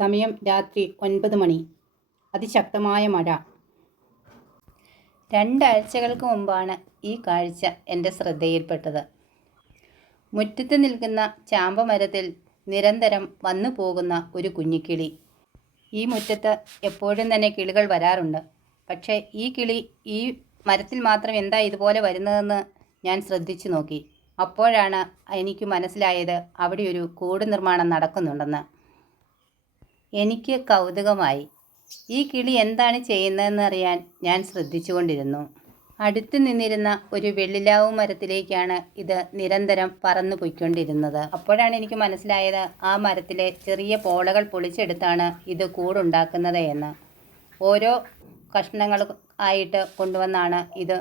സമയം രാത്രി 9 മണി. അതിശക്തമായ മഴ. 2 ആഴ്ചകൾക്ക് മുമ്പാണ് ഈ കാഴ്ച എൻ്റെ ശ്രദ്ധയിൽപ്പെട്ടത്. മുറ്റത്ത് നിൽക്കുന്ന ചാമ്പമരത്തിൽ നിരന്തരം വന്നു പോകുന്ന ഒരു കുഞ്ഞിക്കിളി. ഈ മുറ്റത്ത് എപ്പോഴും തന്നെ കിളികൾ വരാറുണ്ട്. പക്ഷേ ഈ കിളി ഈ മരത്തിൽ മാത്രം എന്താ ഇതുപോലെ വരുന്നതെന്ന് ഞാൻ ശ്രദ്ധിച്ചു നോക്കി. അപ്പോഴാണ് എനിക്ക് മനസ്സിലായത് അവിടെ ഒരു കൂട് നിർമ്മാണം നടക്കുന്നുണ്ടെന്ന്. എനിക്ക് കൗതുകമായി. ഈ കിളി എന്താണ് ചെയ്യുന്നതെന്നറിയാൻ ഞാൻ ശ്രദ്ധിച്ചുകൊണ്ടിരുന്നു. അടുത്ത് നിന്നിരുന്ന ഒരു വെള്ളിലാവ് മരത്തിലേക്കാണ് ഇത് നിരന്തരം പറന്നു പോയിക്കൊണ്ടിരുന്നത്. അപ്പോഴാണ് എനിക്ക് മനസ്സിലായത് ആ മരത്തിലെ ചെറിയ പോളകൾ പൊളിച്ചെടുത്താണ് ഇത് കൂടുണ്ടാക്കുന്നത് എന്ന്. ഓരോ കഷ്ണങ്ങൾ ആയിട്ട് കൊണ്ടുവന്നാണ് ഇത്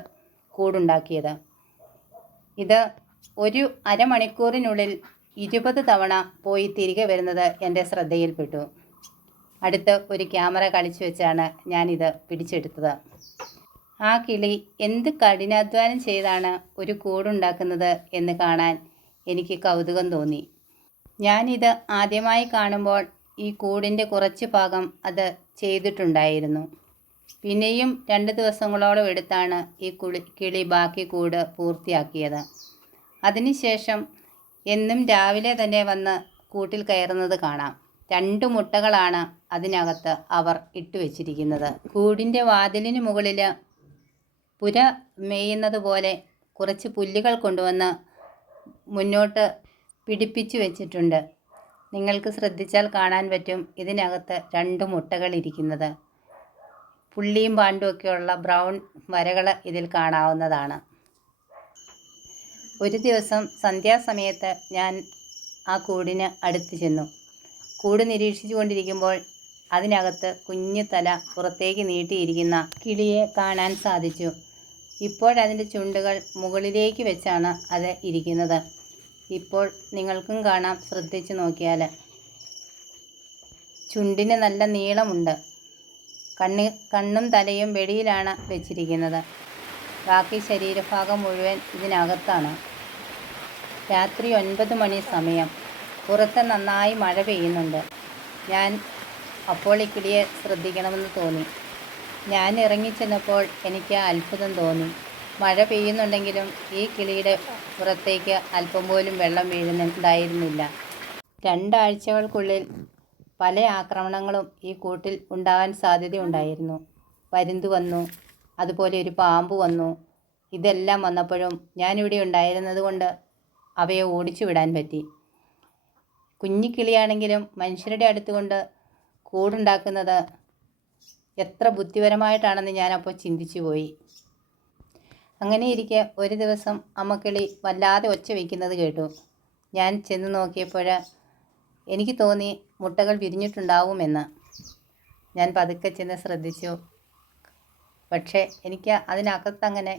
കൂടുണ്ടാക്കിയത്. ഇത് ഒരു അരമണിക്കൂറിനുള്ളിൽ 20 തവണ പോയി തിരികെ വരുന്നത് എൻ്റെ ശ്രദ്ധയിൽപ്പെട്ടു. അടുത്ത് ഒരു ക്യാമറ കളിച്ചു വെച്ചാണ് ഞാനിത് പിടിച്ചെടുത്തത്. ആ കിളി എന്ത് കഠിനാധ്വാനം ചെയ്താണ് ഒരു കൂടുണ്ടാക്കുന്നത് എന്ന് കാണാൻ എനിക്ക് കൗതുകം തോന്നി. ഞാനിത് ആദ്യമായി കാണുമ്പോൾ ഈ കൂടിൻ്റെ കുറച്ച് ഭാഗം അത് ചെയ്തിട്ടുണ്ടായിരുന്നു. പിന്നെയും 2 ദിവസങ്ങളോളം എടുത്താണ് ഈ കിളി ബാക്കി കൂട് പൂർത്തിയാക്കിയത്. അതിനുശേഷം എന്നും രാവിലെ തന്നെ വന്ന് കൂട്ടിൽ കയറുന്നത് കാണാം. 2 മുട്ടകളാണ് അതിനകത്ത് അവർ ഇട്ടുവെച്ചിരിക്കുന്നത്. കൂടിൻ്റെ വാതിലിന് മുകളിൽ പുര മേയുന്നത് പോലെ കുറച്ച് പുല്ലുകൾ കൊണ്ടുവന്ന് മുന്നോട്ട് പിടിപ്പിച്ചു വെച്ചിട്ടുണ്ട്. നിങ്ങൾക്ക് ശ്രദ്ധിച്ചാൽ കാണാൻ പറ്റും ഇതിനകത്ത് 2 മുട്ടകൾ ഇരിക്കുന്നത്. പുള്ളിയും പാണ്ടുമൊക്കെയുള്ള ബ്രൗൺ വരകൾ ഇതിൽ കാണാവുന്നതാണ്. ഒരു ദിവസം സന്ധ്യാസമയത്ത് ഞാൻ ആ കൂടിന് അടുത്ത് ചെന്നു. കൂട് നിരീക്ഷിച്ചു കൊണ്ടിരിക്കുമ്പോൾ അതിനകത്ത് കുഞ്ഞു തല പുറത്തേക്ക് നീട്ടിയിരിക്കുന്ന കിളിയെ കാണാൻ സാധിച്ചു. ഇപ്പോഴതിൻ്റെ ചുണ്ടുകൾ മുകളിലേക്ക് വെച്ചാണ് അത് ഇരിക്കുന്നത്. ഇപ്പോൾ നിങ്ങൾക്കും കാണാം, ശ്രദ്ധിച്ചു നോക്കിയാൽ. ചുണ്ടിന് നല്ല നീളമുണ്ട്. കണ്ണും തലയും വെളിയിലാണ് വെച്ചിരിക്കുന്നത്. ബാക്കി ശരീരഭാഗം മുഴുവൻ ഇതിനകത്താണ്. രാത്രി 9 മണി സമയം. പുറത്ത് നന്നായി മഴ പെയ്യുന്നുണ്ട്. ഞാൻ അപ്പോൾ ഈ കിളിയെ ശ്രദ്ധിക്കണമെന്ന് തോന്നി. ഞാൻ ഇറങ്ങിച്ചെന്നപ്പോൾ എനിക്ക് അത്ഭുതം തോന്നി. മഴ പെയ്യുന്നുണ്ടെങ്കിലും ഈ കിളിയുടെ പുറത്തേക്ക് അല്പം പോലും വെള്ളം വീഴുന്നുണ്ടായിരുന്നില്ല. 2 ആഴ്ചകൾക്കുള്ളിൽ പല ആക്രമണങ്ങളും ഈ കൂട്ടിൽ ഉണ്ടാകാൻ സാധ്യതയുണ്ടായിരുന്നു. പരുന്ത് വന്നു, അതുപോലെ ഒരു പാമ്പ് വന്നു. ഇതെല്ലാം വന്നപ്പോഴും ഞാനിവിടെ ഉണ്ടായിരുന്നത് കൊണ്ട് അവയെ ഓടിച്ചു വിടാൻ പറ്റി. കുഞ്ഞിക്കിളിയാണെങ്കിലും മനുഷ്യരുടെ അടുത്തുകൊണ്ട് കൂടുണ്ടാക്കുന്നത് എത്ര ബുദ്ധിപരമായിട്ടാണെന്ന് ഞാനപ്പോൾ ചിന്തിച്ചു പോയി. അങ്ങനെ ഇരിക്കെ ഒരു ദിവസം അമ്മക്കിളി വല്ലാതെ ഒച്ച വയ്ക്കുന്നത് കേട്ടു. ഞാൻ ചെന്ന് നോക്കിയപ്പോൾ എനിക്ക് തോന്നി മുട്ടകൾ വിരിഞ്ഞിട്ടുണ്ടാവുമെന്ന്. ഞാൻ പതുക്കെ ചെന്ന് ശ്രദ്ധിച്ചു. പക്ഷേ എനിക്ക് അതിനകത്തങ്ങനെ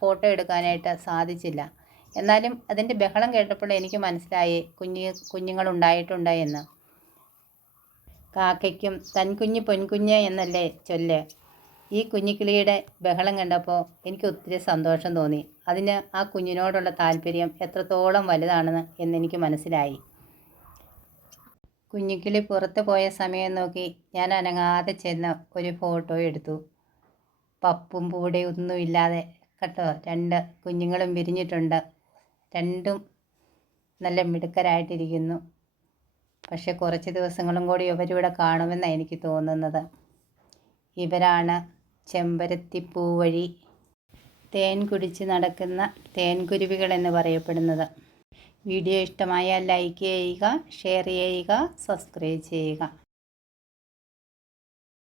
ഫോട്ടോ എടുക്കാനായിട്ട് സാധിച്ചില്ല. എന്നാലും അതിൻ്റെ ബഹളം കേട്ടപ്പോൾ എനിക്ക് മനസ്സിലായി കുഞ്ഞുങ്ങളുണ്ടായിട്ടുണ്ട് എന്ന്. കാക്കയ്ക്കും തൻകുഞ്ഞ് പൊൻകുഞ്ഞ് എന്നല്ലേ ചൊല്ല്. ഈ കുഞ്ഞിക്കിളിയുടെ ബഹളം കണ്ടപ്പോൾ എനിക്ക് ഒത്തിരി സന്തോഷം തോന്നി. അതിന് ആ കുഞ്ഞിനോടുള്ള താല്പര്യം എത്രത്തോളം വലുതാണെന്ന് എന്നെനിക്ക് മനസ്സിലായി. കുഞ്ഞിക്കിളി പുറത്ത് പോയ സമയം നോക്കി ഞാൻ അനങ്ങാതെ ചെന്ന് ഒരു ഫോട്ടോ എടുത്തു. പപ്പും പൂടെ ഒന്നുമില്ലാതെ കേട്ടോ. 2 കുഞ്ഞുങ്ങളും വിരിഞ്ഞിട്ടുണ്ട്. 2ഉം നല്ല മിടുക്കരായിട്ടിരിക്കുന്നു. പക്ഷെ കുറച്ച് ദിവസങ്ങളും കൂടി ഇവരിവിടെ കാണുമെന്നാണ് എനിക്ക് തോന്നുന്നത്. ഇവരാണ് ചെമ്പരത്തിപ്പൂവഴി തേൻ കുടിച്ച് നടക്കുന്ന തേൻകുരുവികൾ എന്ന് പറയപ്പെടുന്നത്. വീഡിയോ ഇഷ്ടമായാൽ ലൈക്ക് ചെയ്യുക, ഷെയർ ചെയ്യുക, സബ്സ്ക്രൈബ് ചെയ്യുക.